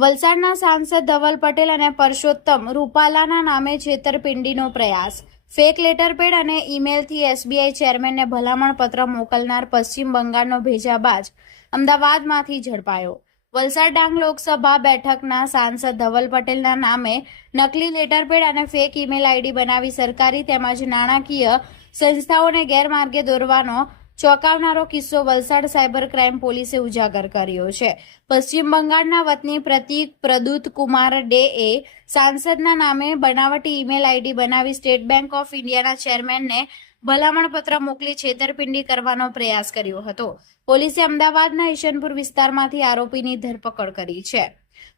વલસાડના સાંસદ ધવલ પટેલ અને પરસોત્તમ રૂપાલાના નામે છેતરપિંડીનો પ્રયાસ. ફેક લેટરપેડ અને ઈમેલથી એસબીઆઈ ચેરમેનને ભલામણ પત્ર મોકલનાર પશ્ચિમ બંગાળનો ભેજાબાજ અમદાવાદમાંથી ઝડપાયો. વલસાડ ડાંગ લોકસભા બેઠકના સાંસદ ધવલ પટેલના નામે નકલી લેટરપેડ અને ફેક ઈમેલ આઈડી બનાવી સરકારી તેમજ નાણાકીય સંસ્થાઓને ગેરમાર્ગે દોરવાનો ચોંકાવનારો કિસ્સો વલસાડ સાયબર ક્રાઇમ પોલીસે ઉજાગર કર્યો છે. પશ્ચિમ બંગાળના વતની પ્રતીક પ્રદૂત કુમાર ડેએ સાંસદના નામે બનાવટી ઈમેલ આઈડી બનાવી સ્ટેટ બેંક ઓફ ઇન્ડિયાના ચેરમેનને ભલામણ પત્ર મોકલી છેતરપિંડી કરવાનો પ્રયાસ કર્યો હતો. પોલીસે અમદાવાદના ઈશનપુર વિસ્તારમાંથી આરોપીની ધરપકડ કરી છે.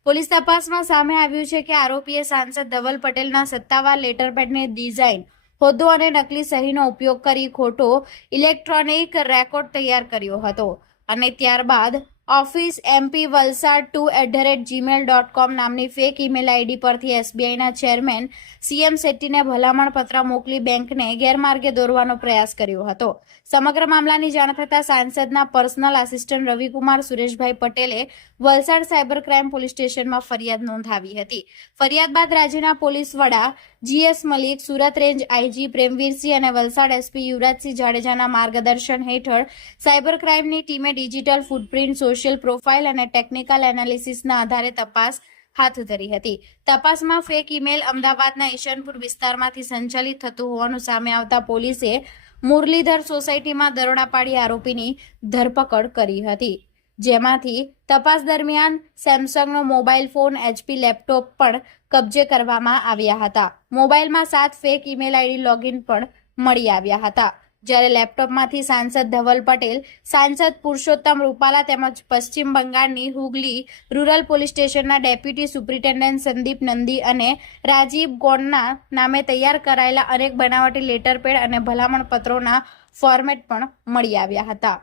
પોલીસ તપાસમાં સામે આવ્યું છે કે આરોપીએ સાંસદ ધવલ પટેલના સત્તાવાર લેટરપેડની ડિઝાઇન, હોદ્દો અને નકલી સહીનો ઉપયોગ કરી ખોટો ઇલેક્ટ્રોનિક રેકોર્ડ તૈયાર કર્યો હતો અને ત્યારબાદ ઓફિસ mp-valsad2@gmail.com નામની ફેક ઈમેલ આઈડી પરથી એસબીઆઈના ચેરમેન સીએમ શેટ્ટીને ભલામણ પત્ર મોકલી બેંકને ગેરમાર્ગે દોરવાનો પ્રયાસ કર્યો હતો. સમગ્ર મામલાની જાણ થતાં સાંસદના પર્સનલ આસિસ્ટન્ટ રવિકુમાર સુરેશભાઈ પટેલે વલસાડ સાયબર ક્રાઇમ પોલીસ સ્ટેશનમાં ફરિયાદ નોંધાવી હતી. ફરિયાદ બાદ રાજ્યના પોલીસ વડા GS Malik, Surat range IG Premvirsinh અને વલસાડ એસપી યુવરાજસિંહ જાડેજાના માર્ગદર્શન હેઠળ સાયબર ક્રાઇમની ટીમે ડિજિટલ ફૂટપ્રિન્ટ, સોશિયલ પ્રોફાઇલ અને ટેકનિકલ એનાલિસિસના આધારે તપાસ હાથ ધરી હતી. તપાસમાં ફેક ઈમેલ અમદાવાદના ઈશનપુર વિસ્તારમાંથી સંચાલિત થતું હોવાનું સામે આવતા પોલીસે મુરલીધર સોસાયટીમાં દરોડા પાડી આરોપીની ધરપકડ કરી હતી, જેમાંથી તપાસ દરમિયાન સેમસંગનો મોબાઈલ ફોન, એચપી લેપટોપ પણ કબજે કરવામાં આવ્યા હતા. મોબાઈલમાં 7 ફેક ઈમેલ આઈડી લોગિન પણ મળી આવ્યા હતા, જ્યારે લેપટોપમાંથી સાંસદ ધવલ પટેલ, સાંસદ પુરુષોત્તમ રૂપાલા તેમજ પશ્ચિમ બંગાળની હુગલી રૂરલ પોલીસ સ્ટેશનના ડેપ્યુટી સુપ્રિન્ટેન્ડન્ટ સંદીપ નંદી અને રાજીવ ગોંડના નામે તૈયાર કરાયેલા અનેક બનાવટી લેટરપેડ અને ભલામણ પત્રોના ફોર્મેટ પણ મળી આવ્યા હતા.